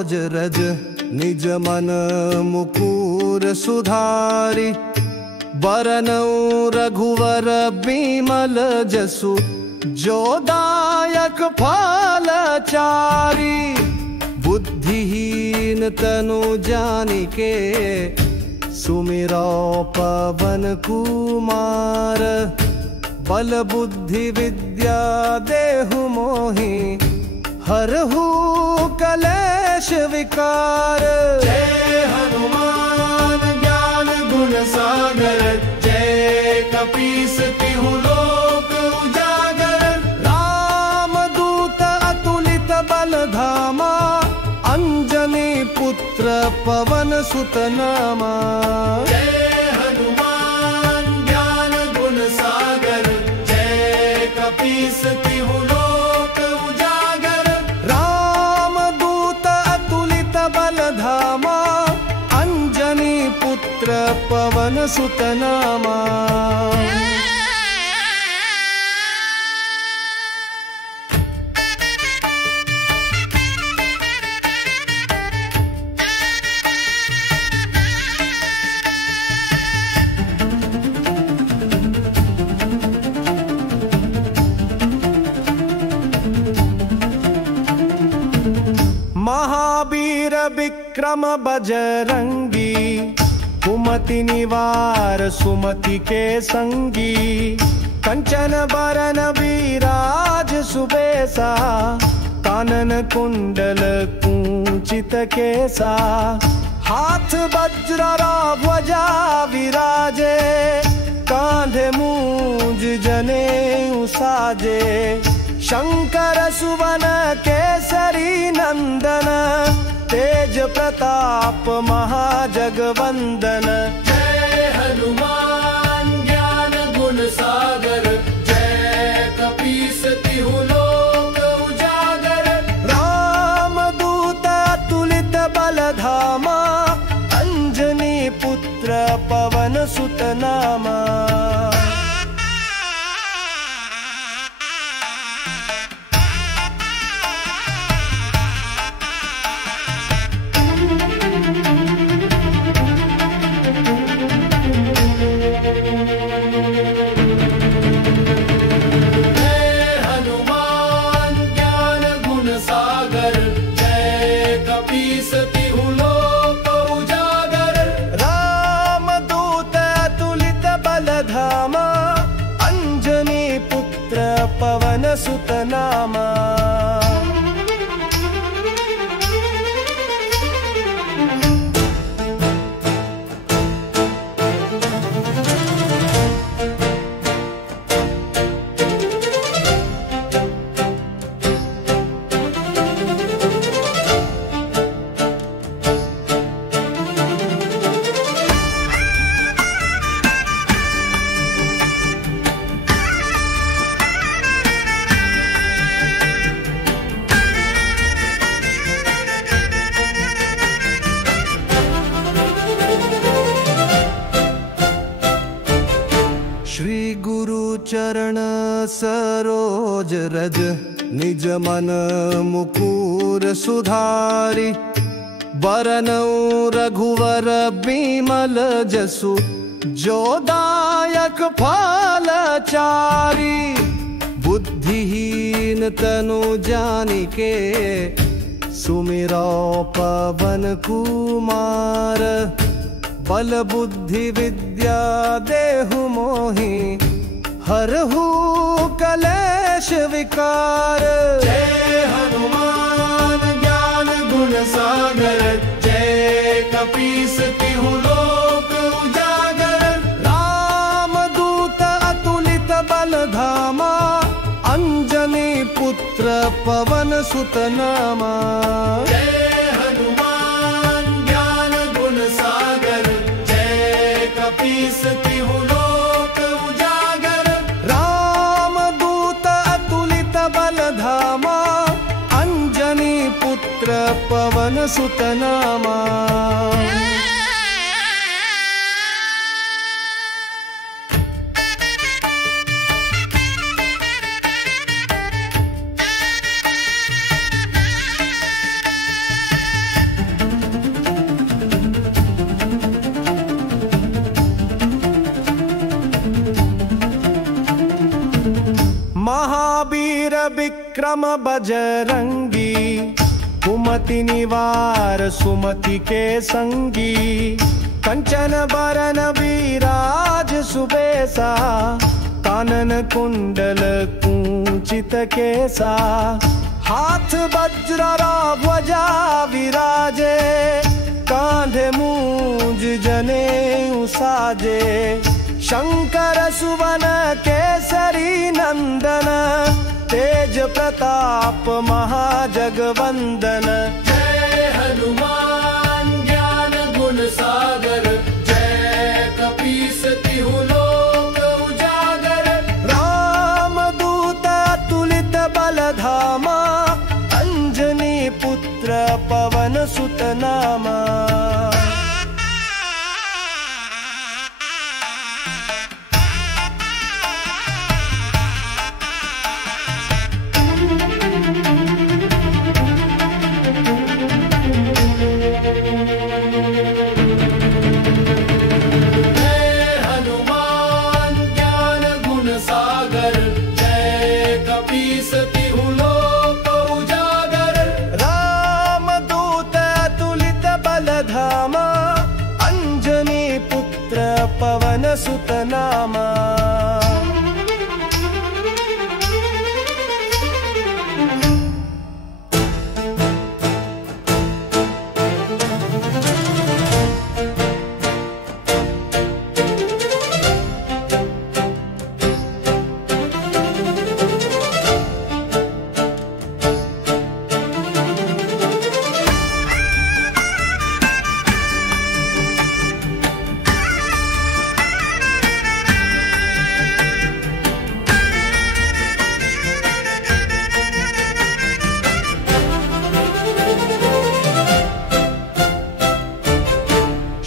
सरोज रज निज मन मुकुर सुधारी बरनऊ रघुवर बिमल जसु जो दायक फल चारी बुद्धिहीन तनु जानिके सुमिरो पवन कुमार बल बुद्धि विद्या देहु मोहि हरहु कलेश विकार। जय हनुमान ज्ञान गुण सागर जय कपीस तिहु लोक उजागर राम दूत अतुलित बल धामा अंजनी पुत्र पवन सुत नामा। जय हनुमान ज्ञान गुण सागर जय कपीस तिहु लोक उजागर राम दूत अतुलित बल धामा अंजनी पुत्र पवन सुत नामा। महावीर विक्रम बजरंगी कुमति निवार सुमति के संगी कंचन बरन विराज सुबेसा कानन कुंडल कुंचित केसा हाथ वज्र ध्वजा विराजे कांधे मूंज जनेऊ साजे शंकर सुवन केसरी नंदन तेज प्रताप महाजगवंदन। जय हनुमान ज्ञान गुण सागर जय कपीस तिहु लोक उजागर राम दूत अतुलित बल धामा अंजनी पुत्र पवन सुत नामा। पवन सुत नामा। श्री गुरु चरण सरोज रज निज मन मुकुर सुधारी बरनऊ रघुवर बिमल जसु जो दायक फल चारी बुद्धिहीन तनु जानिके सुमिरो पवन कुमार बल बुद्धि विद्या देहु मोहि हरहु कलेश विकार। जय हनुमान ज्ञान गुण सागर जय कपीस तिहु लोक उजागर राम दूत अतुलित बल धामा अंजनी पुत्र पवन सुत नामा। जय हनुमान ज्ञान गुण सागर कपीस तिहु लोक उजागर राम दूत अतुलित बल धामा अंजनी पुत्र पवन सुत नामा। विक्रम बजरंगी, कुमति निवार सुमति के संगी। कंचन बरन विराज सुबेसा, कानन कुंडल कुंचित केसा। हाथ वज्र ध्वजा विराजे, कांधे मूंज जनेऊ साजे। शंकर सुवन केसरी नंदन, तेज प्रताप महाजगवंदन। जय हनुमान ज्ञान गुण सागर, जय कपीस तिहु लोक उजागर। रामदूत अतुलित बल धामा, अंजनी पुत्र पवन सुत नामा। पवन सुत नामा।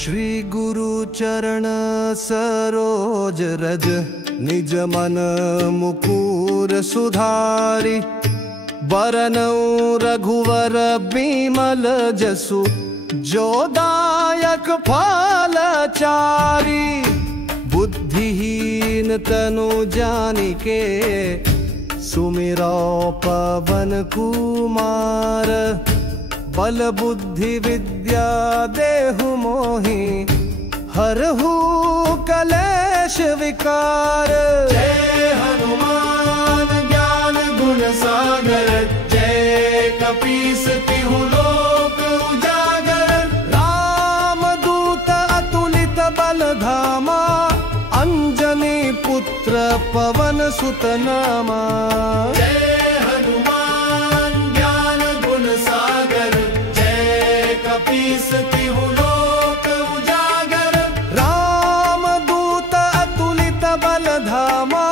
श्री गुरु चरण सरोज रज, निज मन मुकुर सुधारि। बरनउँ रघुवर बिमल जसु, जो दायक फल चारि। बुद्धिहीन तनु जानिके, सुमिरौ पवन कुमार। बल बुद्धि विद्या देहु मोहि, हरहु कलेश विकार। जय हनुमान ज्ञान गुण सागर, जय कपीस तिहु लोक उजागर। रामदूत अतुलित बल धामा, अंजनी पुत्र पवन सुत नामा। जय हनुमान ज्ञान गुण सागर, जय कपीस तिहु लोक उजागर। रामदूत अतुलित बल धामा,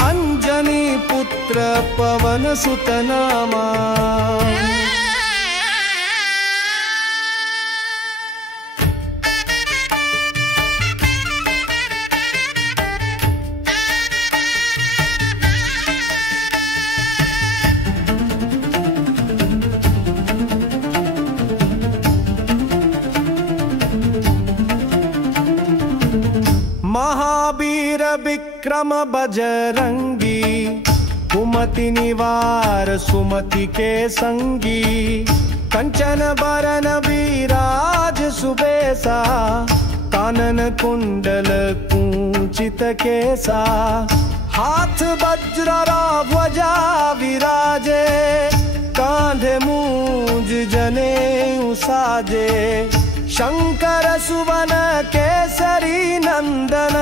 अंजनी पुत्र पवन सुत नामा। महावीर विक्रम बजरंगी, कुमति निवार सुमति के संगी। कंचन बरन विराज सुबेसा, कानन कुंडल कुंचित केसा। हाथ वज्र ध्वजा विराजे, कांधे मूंज जनेऊ साजे। शंकर सुवन केसरी नंदन,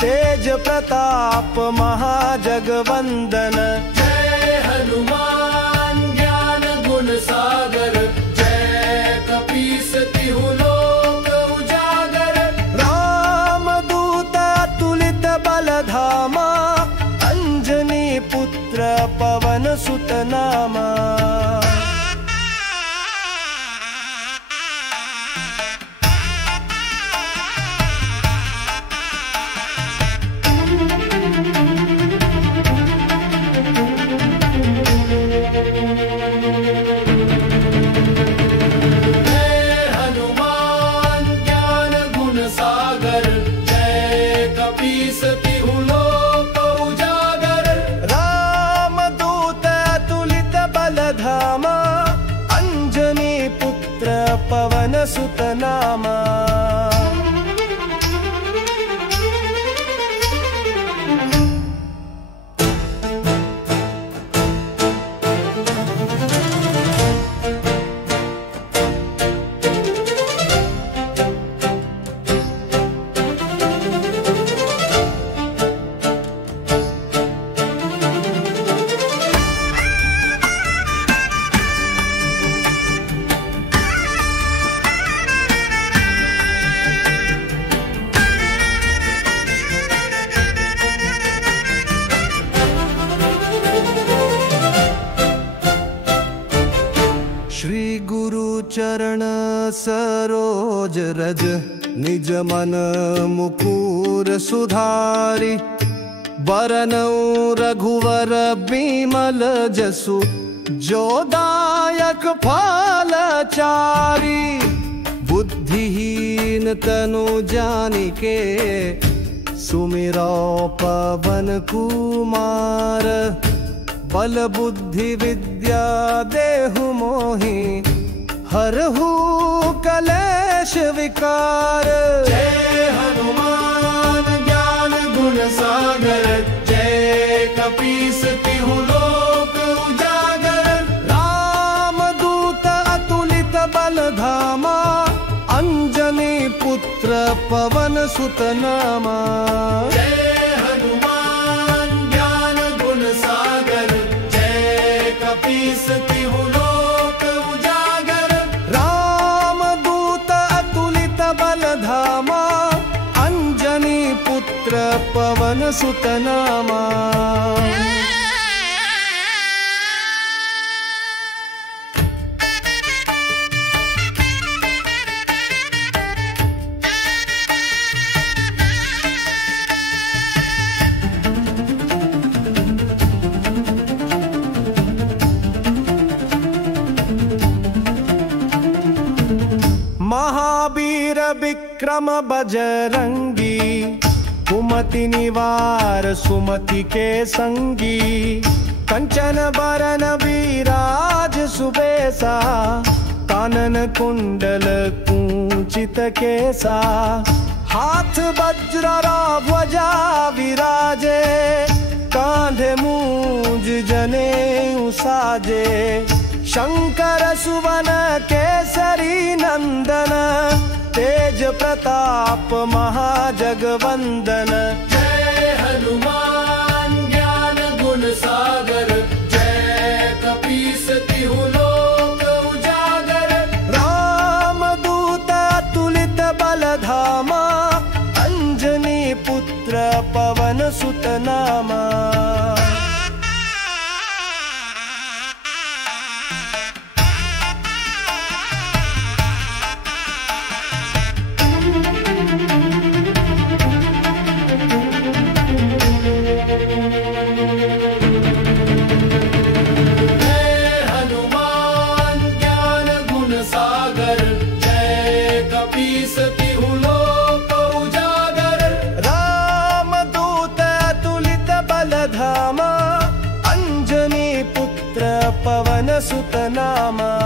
तेज प्रताप महाजगवंदन। जय हनुमान ज्ञान गुण सागर, जय कपीस तिहु लोक उजागर। रामदूत अतुलित बल धामा, अंजनी पुत्र पवन सुत नामा। सरोज रज निज मन मुकुर सुधारी बरनऊ रघुवर बिमल जसु जो दायक फल चारी बुद्धिहीन तनु जानिके सुमिरो पवन कुमार बल बुद्धि विद्या देहु मोहि हरहु कलेश विकार। जय हनुमान ज्ञान गुण सागर जय कपीस तिहु लोक उजागर। राम दूत अतुलित बल धामा अंजनी पुत्र पवन सुत नामा। जय हनुमान ज्ञान गुण सागर जय कपीस तिहु लोक उजागर। राम दूत अतुलित बल धामा अंजनी पुत्र पवन सुत नामा। महावीर विक्रम बजरंगी कुमति निवार सुमति के संगी कंचन बरन विराज सुबेसा कानन कुंडल कुंचित केसा हाथ वज्र ध्वजा विराजे कांधे मूंज जनेऊ साजे शंकर सुवन केसरी नंदन तेज प्रताप महाजगवंदन। जय हनुमान ज्ञान गुण सागर जय कपीस तिहु लोक उजागर। राम दूत अतुलित बल धामा अंजनी पुत्र पवन सुत नामा। पवन सुत नामा।